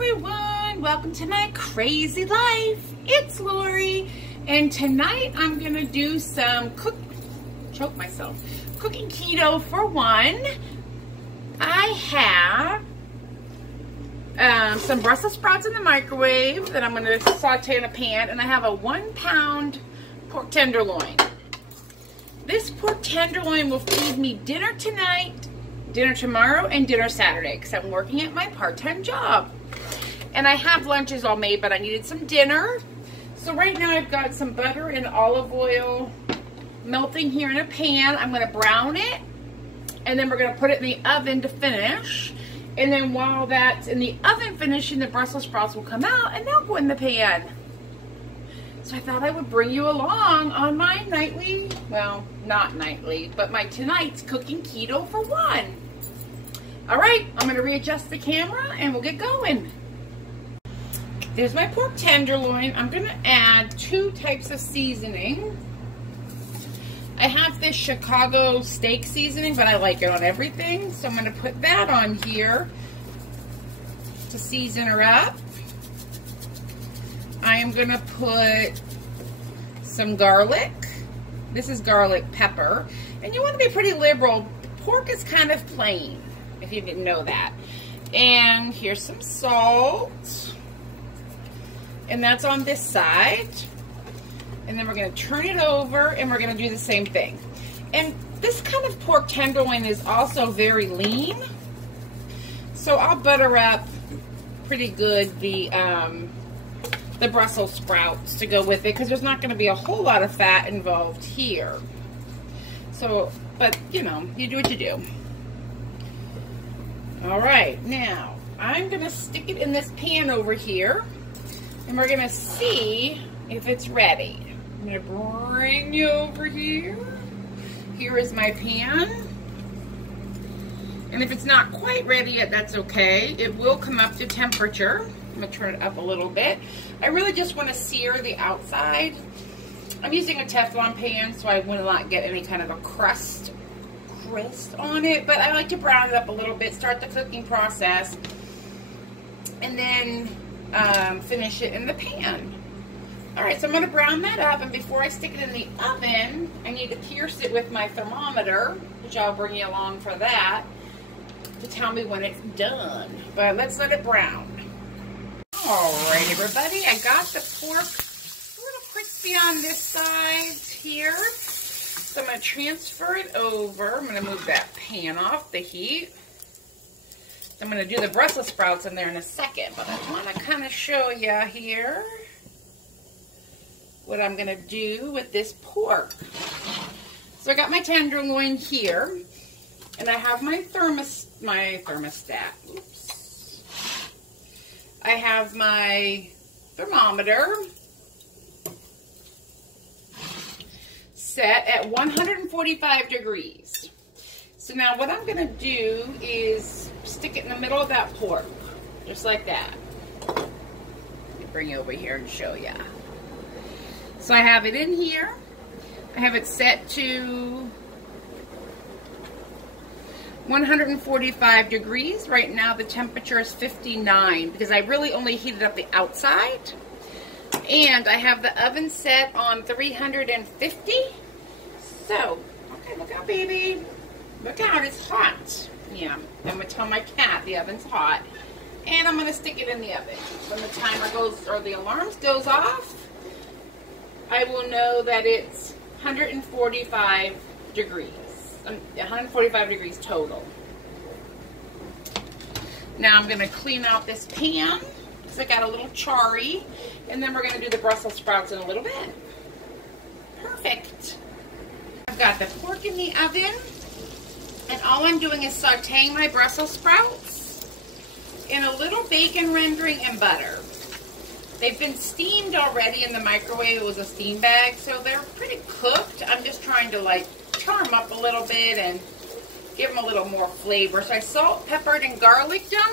everyone, welcome to my crazy life. It's Lori, and tonight I'm gonna do some cooking keto for one. I have some Brussels sprouts in the microwave that I'm gonna saute in a pan, and I have a 1 pound pork tenderloin. This pork tenderloin will feed me dinner tonight, dinner tomorrow, and dinner Saturday, because I'm working at my part-time job. And I have lunches all made, but I needed some dinner. So right now I've got some butter and olive oil melting here in a pan. I'm going to brown it, and then we're going to put it in the oven to finish. And then while that's in the oven finishing, the Brussels sprouts will come out and they'll go in the pan. So I thought I would bring you along on my nightly, well, not nightly, but my tonight's cooking keto for one. All right, I'm going to readjust the camera and we'll get going. There's my pork tenderloin. I'm going to add 2 types of seasoning. I have this Chicago steak seasoning, but I like it on everything. So I'm going to put that on here to season her up. I am going to put some garlic. This is garlic pepper. And you want to be pretty liberal. Pork is kind of plain, if you didn't know that. And here's some salt. And that's on this side. And then we're going to turn it over and we're going to do the same thing. And this kind of pork tenderloin is also very lean. So I'll butter up pretty good the Brussels sprouts to go with it, because there's not going to be a whole lot of fat involved here. So, but you know, you do what you do. All right, now I'm going to stick it in this pan over here, and we're going to see if it's ready. I'm going to bring you over here. Here is my pan. And if it's not quite ready yet, that's okay. It will come up to temperature. I'm going to turn it up a little bit. I really just want to sear the outside. I'm using a Teflon pan, so I will not get any kind of a crust on it. But I like to brown it up a little bit, start the cooking process, and then finish it in the pan. Alright, so I'm going to brown that up, and before I stick it in the oven, I need to pierce it with my thermometer, which I'll bring you along for that, to tell me when it's done. But let's let it brown. Alright, everybody, I got the pork a little crispy on this side here. So I'm going to transfer it over. I'm going to move that pan off the heat. I'm going to do the Brussels sprouts in there in a second, but I want to kind of show you here what I'm going to do with this pork. So I got my tenderloin here, and I have my thermostat. Oops. I have my thermometer set at 145 degrees. So now what I'm going to do is stick it in the middle of that pork, just like that. Let me bring it over here and show you. So I have it in here. I have it set to 145 degrees. Right now the temperature is 59 because I really only heated up the outside. And I have the oven set on 350. So, okay, look out, baby. Look out, it's hot. Yeah, I'm going to tell my cat the oven's hot. And I'm going to stick it in the oven. When the timer goes, or the alarm goes off, I will know that it's 145 degrees. 145 degrees total. Now I'm going to clean out this pan because I got a little charry. And then we're going to do the Brussels sprouts in a little bit. Perfect. I've got the pork in the oven. And all I'm doing is sauteing my Brussels sprouts in a little bacon rendering and butter. They've been steamed already in the microwave. It was a steam bag, so they're pretty cooked. I'm just trying to like turn them up a little bit and give them a little more flavor. So I salt, peppered, and garliced them.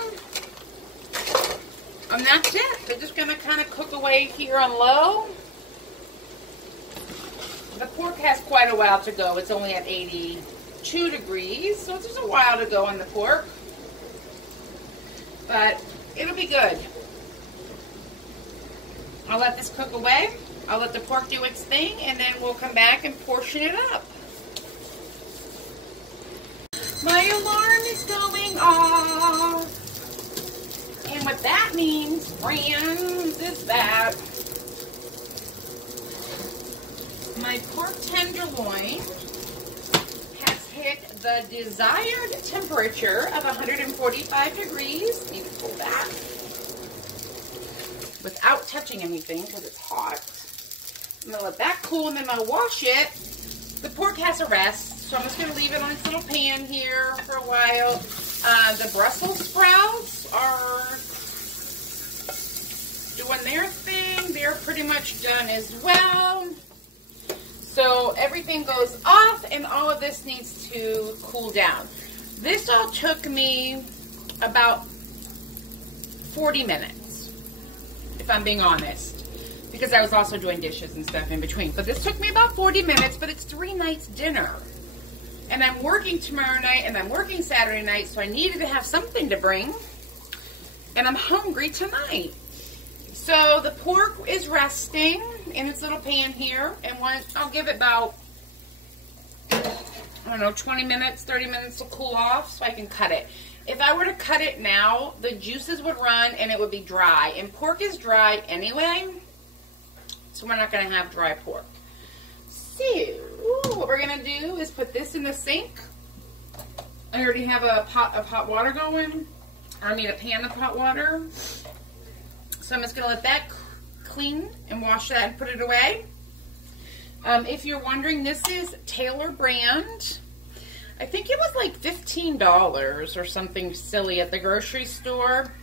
And that's it. They're just going to kind of cook away here on low. The pork has quite a while to go. It's only at 82 degrees, so it's just a while to go on the pork. But it'll be good. I'll let this cook away. I'll let the pork do its thing, and then we'll come back and portion it up. My alarm is going off. And what that means, friends, is that my pork tenderloin has hit the desired temperature of 145 degrees. Need to pull that without touching anything because it's hot. I'm going to let that cool, and then I'll wash it. The pork has to rest, so I'm just going to leave it on this little pan here for a while. The Brussels sprouts are doing their thing. They're pretty much done as well. So everything goes off, and all of this needs to cool down. This all took me about 40 minutes, if I'm being honest, because I was also doing dishes and stuff in between. But this took me about 40 minutes, but it's 3 nights dinner. And I'm working tomorrow night, and I'm working Saturday night, so I needed to have something to bring. And I'm hungry tonight. So the pork is resting in its little pan here, and I'll give it about, I don't know, 20 minutes, 30 minutes to cool off so I can cut it. If I were to cut it now, the juices would run and it would be dry. And pork is dry anyway, so we're not going to have dry pork. So what we're going to do is put this in the sink. I already have a pot of hot water going. I need a pan of hot water. So I'm just going to let that clean and wash that and put it away. If you're wondering, this is Taylor brand. I think it was like $15 or something silly at the grocery store.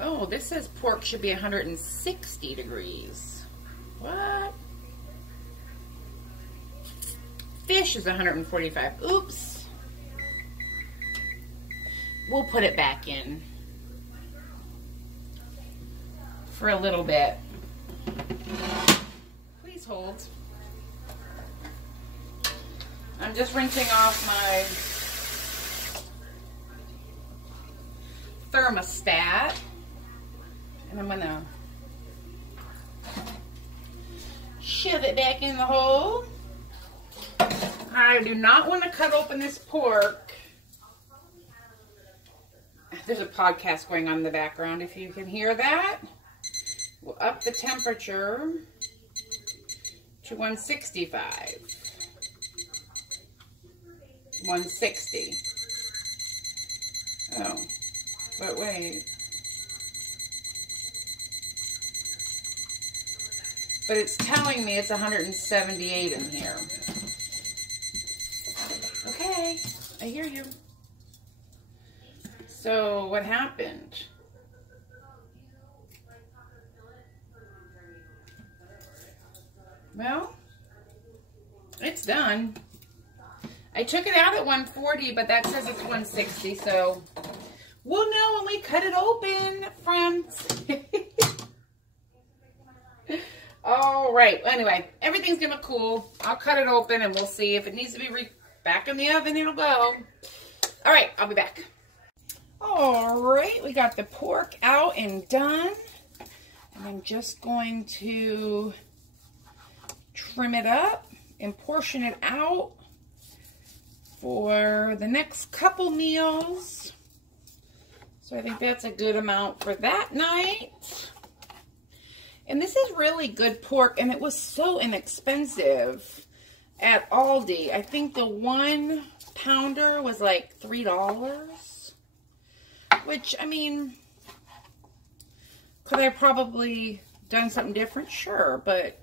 Oh, this says pork should be 160 degrees. What? Fish is 145. Oops. We'll put it back in for a little bit. Please hold. I'm just rinsing off my thermostat, and I'm gonna shove it back in the hole. I do not want to cut open this pork. There's a podcast going on in the background, if you can hear that. We'll up the temperature to 165. 160. Oh, but wait. But it's telling me it's 178 in here. Okay, I hear you. So what happened? Well, it's done. I took it out at 140, but that says it's 160, so we'll know when we cut it open, friends. All right, anyway, everything's gonna cool. I'll cut it open and we'll see if it needs to be back in the oven, it'll go. All right, I'll be back. All right, we got the pork out and done. And I'm just going to trim it up and portion it out for the next couple meals. So I think that's a good amount for that night. And this is really good pork, and it was so inexpensive at Aldi. I think the 1 pounder was like $3, which, I mean, could I probably done something different? Sure, but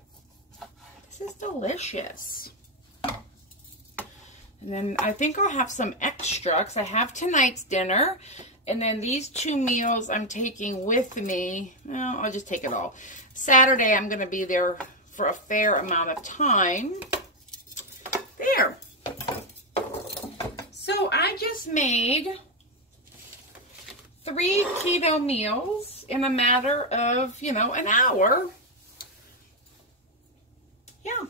this is delicious. And then I think I'll have some extra because I have tonight's dinner. And then these 2 meals I'm taking with me. Well, I'll just take it all. Saturday, I'm going to be there for a fair amount of time. There. So I just made 3 keto meals in a matter of, you know, an hour. Yeah.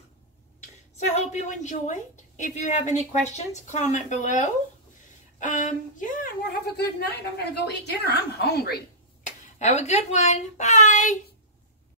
So I hope you enjoyed. If you have any questions, comment below. Yeah, and we'll have a good night. I'm going to go eat dinner. I'm hungry. Have a good one. Bye.